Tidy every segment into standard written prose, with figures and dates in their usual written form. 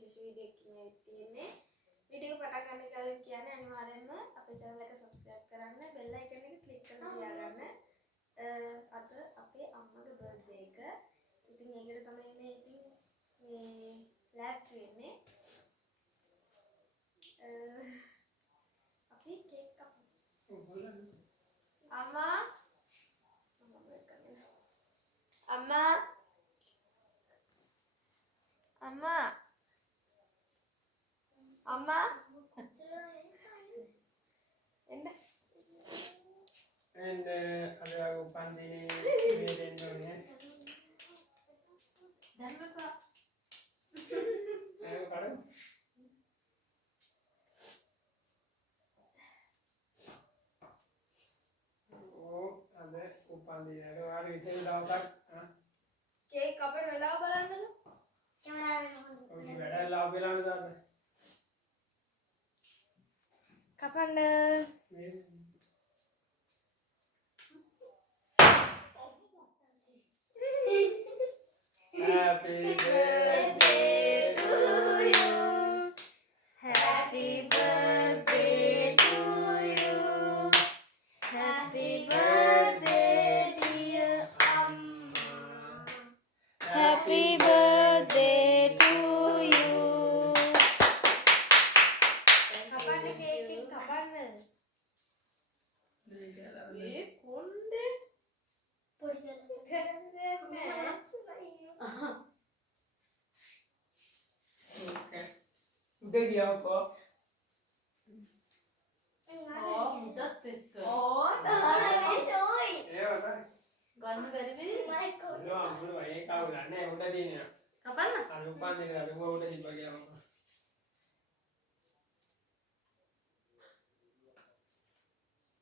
විශේෂ වීඩියෝ එකකින් තියෙන්නේ. වීඩියෝ එක පටන් ගන්න කලින් කියන්නේ අනිවාර්යයෙන්ම අපේ channel එක subscribe කරන්න, bell icon එක click කරලා තියාගන්න. අද අපේ අම්මගේ birthday එක. ඉතින් ඒකට තමයි මේ ලෑස්ති වෙන්නේ. අපි කේක් කපමු. අම්මා අම්මා අම්මා අම්මා and ada upan di Indonesia. Dan Bapak. Ayo kalian. Oh, ada upan di. Ada bisa dilakukan. Cake kapan වෙලාව බලන්නද? ඔය වැඩ ලාභ වෙලාද දාන්න. කපන්න. Happy birthday to you. Happy birthday to you. Happy birthday dear Amma. Happy birthday to you. Kapan nih cake kapan nih? Konde. Oke. Udah dia kok. Oh, udah tiga. Oh, tahan coy. Apa? Ganda dari mana? Belum, kau udah udah di ini. Kapan lah? Ada upan di ada gua udah dibagi apa?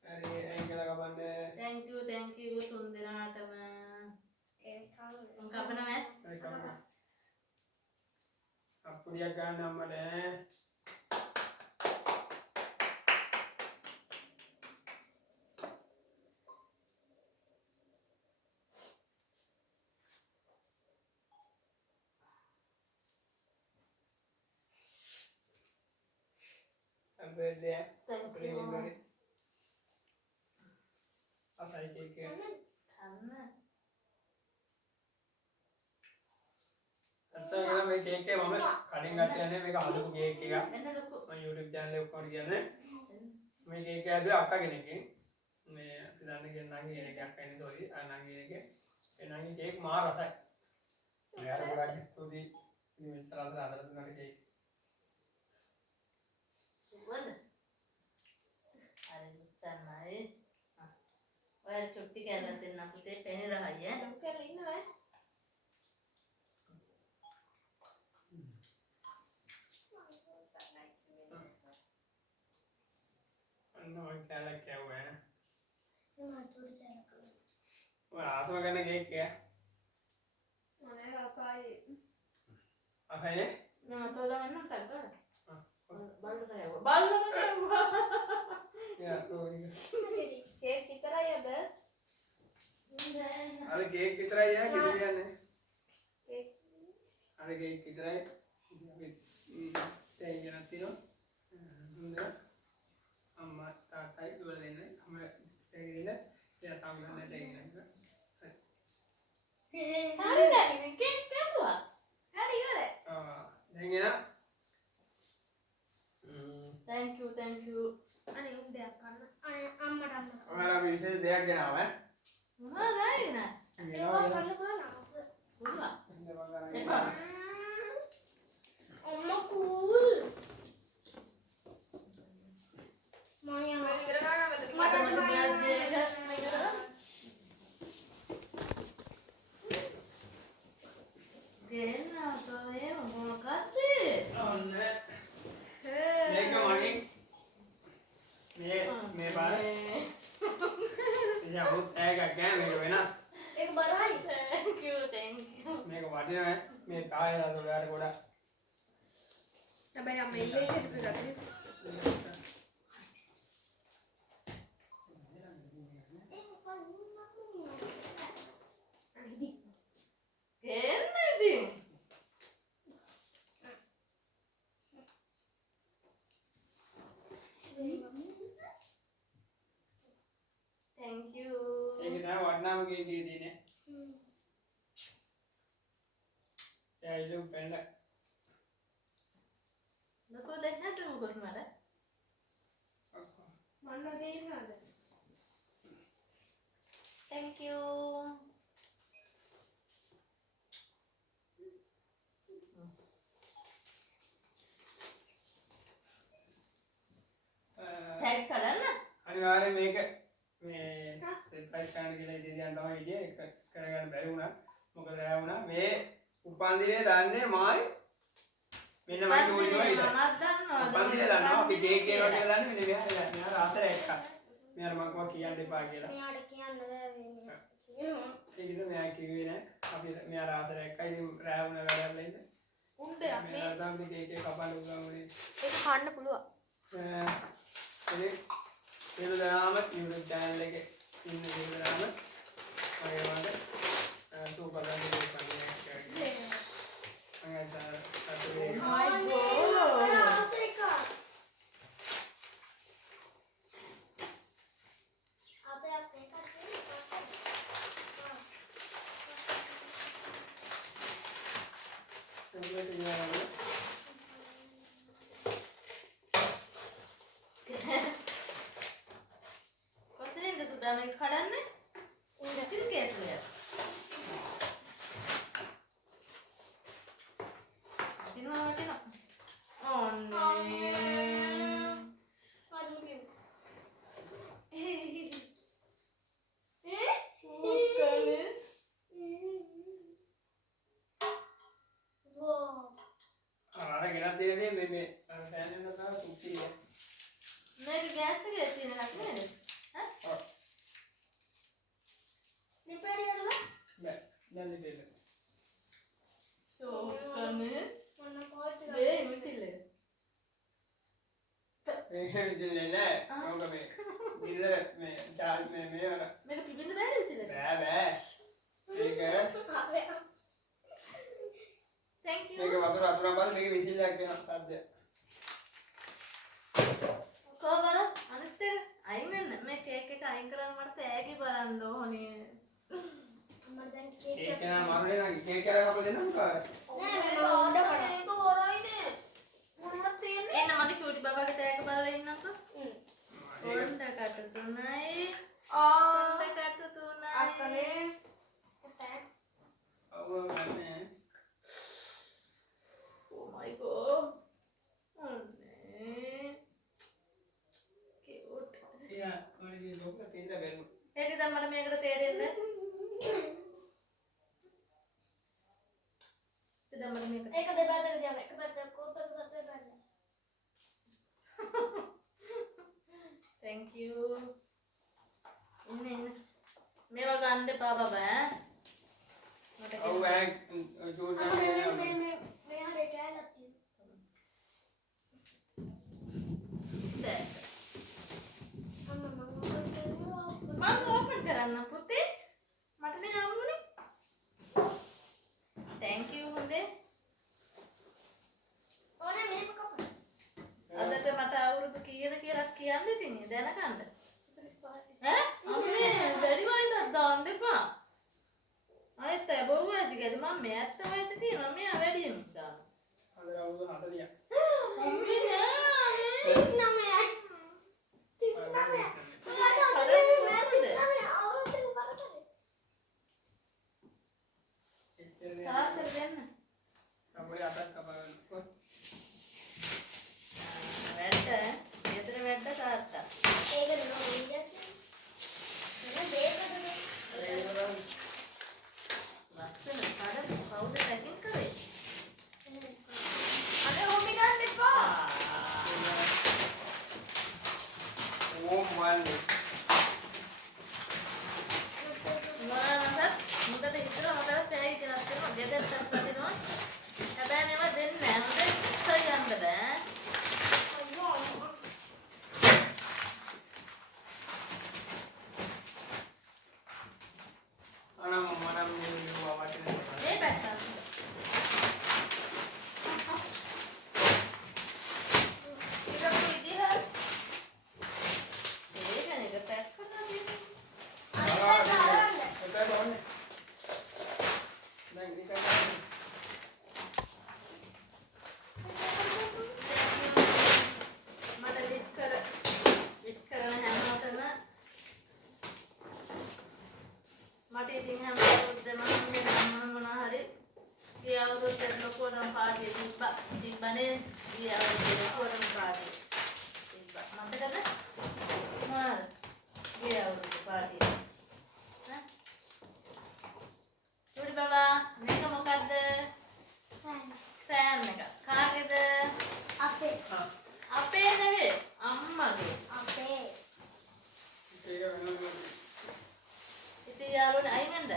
Hari enggak kapan deh? Thank you, Tundira Tama. Kapan namanya? Hari kapan? Aku dia kan nama deh. Ambil dia. Thank you. Apa ini cake? Karena අත්ත කියලා මේ cake එක මම කඩින් ගත්ත යන්නේ මේක හදපු cake එක. එන්න ලොකු. මම YouTube channel එක ඔක්කොම කියන්නේ. මේ කේක් එක හදුවේ අක්කා කෙනෙක්ගෙන්. මේ සිතන්න කියන නංගි කෙනෙක් අක්කා ඉන්නේ තෝරි. අර නංගි කෙනෙක්ගේ. ඒ නංගි කේක් මහා රසයි. මෙයාට ගොඩක් ස්තුතියි. මේ මෙච්චර අතර හදලා දුන්නාට කේක්. සුවඳ. හරි උස්සන්නයි. ඔයාලා චුට්ටි කැල්ලක් දෙන්න පුතේ පෙනි රහයි ඈ. ලොකු කරලා ඉන්නවා. අන්න ඔය කැලක් කැවුවා. ඔය ආසම ගන්න කේක් එක. මොනේ රසයි. අසයිනේ? මම තෝරලා එන්නම් කල්පනා. බලන්න කෑවා. යා තෝරි. කේක් විතරයි අද. අර කේක් විතරයි යා කිසි කියන්නේ. කේක් අර කේක් විතරයි. තේ යන තියෝ. හොඳයි. අම්මා තාත්තයි දුවලා දෙන්නේ. අම්ම තේරිලා එයා තාම ගන්න දෙන්නේ. හරි දැන් කේක් කපුවා. හරි ඉවරයි. දැන් එන Thank you. අනේ උන් දෙයක් ගන්න. අම්මට ඔයාලා මේ විශේෂ දෙයක් ගෙනාවා ඈ. මොනවද ආයේ? ඒවා කන්න බලන්න. පුළුවන්. එපා. අම්මා කූල්. මායා මම ඉවර ගන්න මෙතන. මට birthday එක මේකද? ගේන්න අපේ මොකක්ද? ඔන්නේ. මේක මගේ මේ බාර ඉතින් අපුත් ඇගක් ගෑ මේක වෙනස් ඒක බලයි. Thank you. මේක වටිනවා මේ කායලා සොලයාට ගොඩක් හැබැයි අම්ම ඉල්ලේ හිටපු ගත්තේ. ගේන්න ඉතින්. ඇයිලු පෙන්ඩ ලොකෝ දෙන්න නැතුව මොකද මට? මන්න දෙන්නවද? Thank you. tag කරන්න. අනිවාර්යෙන් මේක මේ සර්ප්‍රයිස් කරන්න කියලා ඉතින් තමයි හිටියේ ඒක කරගන්න බැරි වුණා මොකද රෑ වුණා මේ උපන්දිනේ දන්නේ මායි මෙන්න මම කියනවා ඉතින් මමත් දන්නවා. උපන්දිනේ දන්නවා අපි කේක් ඒවා කියලා දන්නේ මෙන්න මෙයා ආසර එක්ක මෙයාට මම කිව්වා කියන්න එපා කියලා මෙයාට කියන්න බෑ මේ. ඒකද මෙයා කිව්වේ නෑ අපි මෙයා ආසර එක්ක ඉතින් රෑ වුණා වැඩක් ඉන්න උණ්ඩයක් මේ මෙයා තමයි කේක් එක කපන්න උගම උනේ ඒක කන්න පුළුවන්. ඉතින් සියලු දෙනාම YouTube channel එකේ ඉන්න සියලු දෙනාම මගේ වන්ද සුපර් වීඩියෝ එකක් My God. කොතනින්ද පුතා මේක කඩන්නේ? සිල්ක ඇතුලේ. දිනවා වටිනවා. ඕන්නේ. මේක ගෑස් එකේ තියෙන එකක් නේද? ෂෝකනේ. දේ මිසිල් එක. මේක පිපින්න බෑද මිසිල් එක? Thank you. කොහොමද? අනිත් එක අයින් වෙන්න. මේ කේක් එක අයින් කරන්න මට තෑගි බලන්න ඕනේ. අම්මා දැන් කේක් ඒක නා මරුනේ නම් කේක් එකක් අපල දෙන්නම කාට නෑ මම ඕඩර් කරා. ඒක හොරයිනේ. මොනවද තියෙන්නේ? එන්න මගේ චූටි බබාගේ තෑගි බලලා ඉන්නකෝ. කොණ්ඩ කට තුනයි. කොණ්ඩ කට තුනයි. අකලේ. ඔව් නෑ Oh my god. ඔන්නේ. cute. ඉතින් මොනේ ලොකු තේරෙලා බැලුවා හෙටි දැන් මට මේකට තේරෙන්නේ නැහැ. දැන් මට මේකට ඒක දෙපැත්තට තියන්න. එක පැත්තක කොප්පෙත් බලන්න. thank you. ඉන්න. මේවා ගන්න එපා බබා ඈ. මට ඔව් ඈ ජෝඩ් අම්මා ගන්න මේ හරේ කෑල්ලක් තියෙනවා. අම්මා මම ඕපන් කරන්න පුතේ. මට නේ හම්බුනේ. thank you හොඳේ. ඕනේ මේක කපන්න. අදට මට අවුරුදු කීයද කියලා කියන්න ඉතින් දැනගන්න. 45. ඈ අම්මේ වැඩි වයසක් දාන්න එපා. අනිත් අය බොරු වයස කියලා මම මේ ඇත්ත වයස කියනවා මෙයා වැඩියෙන් දානවා. අද අවුරුදු 40ක් අම්මේ නෑ. 39යි. 39යි. තාත්තට දෙන්න. අපේ අතක් කපගන්න වැඩ ගෙදර වැඩ තාත්තා. ඒක නෝ ඉන්ජෙක්ෂන්. මම බේකද ලස්සන කඩ කවුද පැකින් කරේ? අනේ ඕමි ගන්න එපා. ඕම් වන්නේ මුදට හිතලා මට තෑගි ගෙනත් දෙනවා ගෙදරට දෙනවා. හැබැයි මේවා දෙන්නේ නැහැ. හොඳ ඉස්සයි යන්න බෑ. අනම මනම් මේ වටිනේ මේ පැත්තට. ඒක විදිහ. ඒක නේද පැක් කරලා තියෙන්නේ. ගිය අවුරුද්දේ පුරම පාටි තිබ්බා. මතකද? මාර ගිය අවුරුද්දේ පාටි. ඈ? චූටි බබා මේක මොකද්ද? ෆෑන් එක. කාගේද? අපේ අපේ නෙවෙයි අම්මගේ. අපේ ඒක වෙනවා. ඉතින් යාළුවනේ අයිමෙන්ද?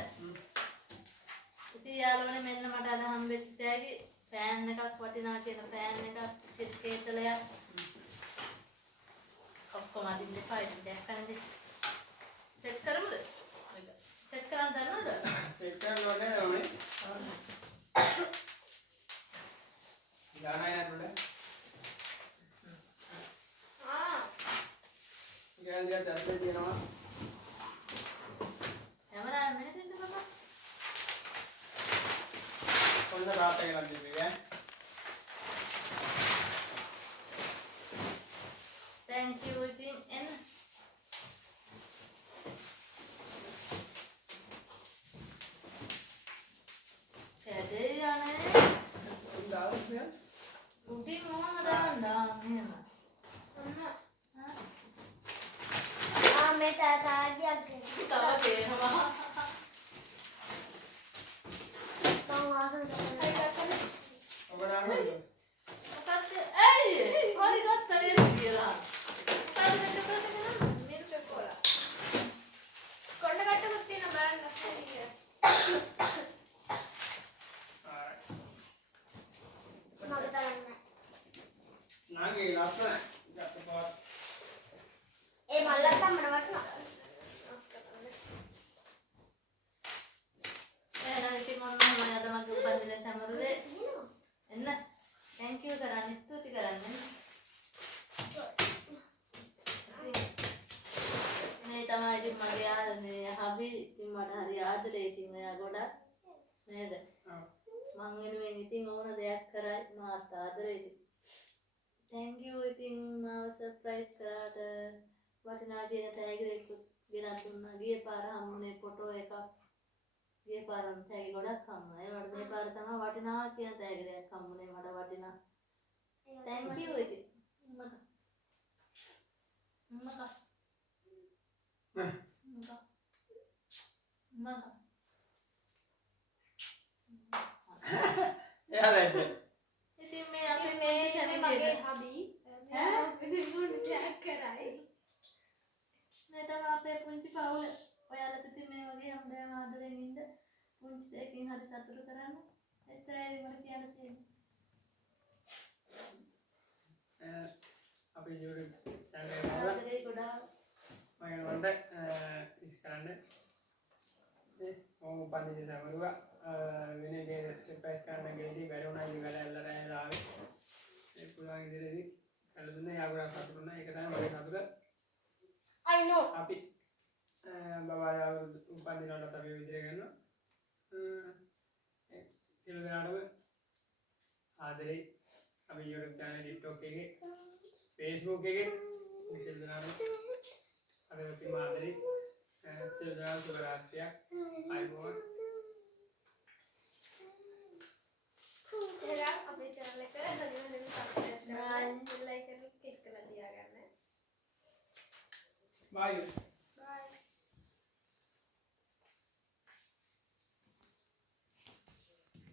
ඉතින් යාළුවනේ මෙන්න මට අද හම්බෙච්ච තෑගි ෆෑන් එකක් වටිනා කියන ෆෑන් එකක් චිත්කේතලයක් ඔක්කොම අදින්න එපා ඉතින් දැක්කනද සෙට් කරමුද? මේක සෙට් කරන්න දන්නවද? සෙට් කරන්න ඕනේ නෝනේ. ගානයි නේද? ගෑන්දියා දැල්ලේ තියෙනවා. කැමරා මෙහෙටින්ද බබා? කොන්න රාත් එකක් දෙන්නේ. Thank you ඉතින් එන්න. කැඩේ යන්නේ. දාන්න නෑ. උටින් මොනවද දාන්න මෙහෙම. මේ තාතාජියක් තව තේනවා. මම වාසන කරලා ඔබ දාන්නද? මොකක්ද? ඇයි? හරි ගත්ත නේද කියලා. මොකක්ද මේක ප්‍රතිපලන? මිල් චොකෝලා කොණ්ඩ කට්ටකුත් තියෙන බලන්න හරිය. alright. මගේ තරන්න. නාගේ ලස්සන. ගත්තපොත්. ඒ මල්ලත් අම්මන වටනවා. එහෙනම් ඉතින් මම අද මගේ උපන්දින සමරුවේ එන්න. Thank you කරන්න ස්තුති කරන්න. මේ තමයි ඉතින් මගේ ආදරේ හබි ඉතින් මට හරි ආදරේ ඉතින් එයා ගොඩක් නේද? ඔව්. මං වෙනුවෙන් ඉතින් ඕන දෙයක් කරයි මාත් ආදරේ ඉතින්. Thank you ඉතින් මාව සර්ප්‍රයිස් කරාට වටිනා කියන තෑගි දෙකක් ගෙනත් දුන්නා. ගිය පාර හම්බුනේ ෆොටෝ එකක්. ගිය පාරම තෑගි ගොඩක් හම්බුනා. ඒ වගේ මේ පාර තමයි වටිනා කියන තෑගි දෙකක් හම්බුනේ මට වටිනා. Thank you ඉතින්. මක. එයාලද? ඉතින් මේ අපි මේ මේ මගේ කනේ හබි ඈ? විදිහට ටැග් කරයි. මේ තමයි අපේ පුංචි පවුල. ඔයාලට ඉතින් මේ වගේ හැමදාම ආදරෙන් ඉන්න පුංචි දෙයකින් හරි සතුටු කරන්න. එච්චරයි මට කියන්න තියෙන්නේ. අපි YouTube channel එක බලලා ආදරේ ගොඩාක් මම වන්ද ඉස් කරන්න ඒ මම උපන්දින සමරුවා වෙනගේ සර්ප්‍රයිස් කරන්න ගියදී වැඩුණා ඊ වැඩ ඇල්ලලා ආවේ ඒ පුළුවන් ඉදිරියේදී කළ දුන්නේ යාගුරා සතුටුනා ඒක තමයි මගේ සතුට I know. අපි බබාලා උපන්දින වලට අපි විදිහට ගන්නවා සියලු දෙනාටම ආදරේ අපි YouTube channel TikTok එකේ Facebook එකේ සියලු දෙනාටම අදවති ආදරේ සියලු දෙනාට සුබ රාත්‍රියක් අයබෝවන් එහෙනම් අපේ channel එක හරියට subscribe කරලා bell icon එක click කරලා තියාගන්න. bye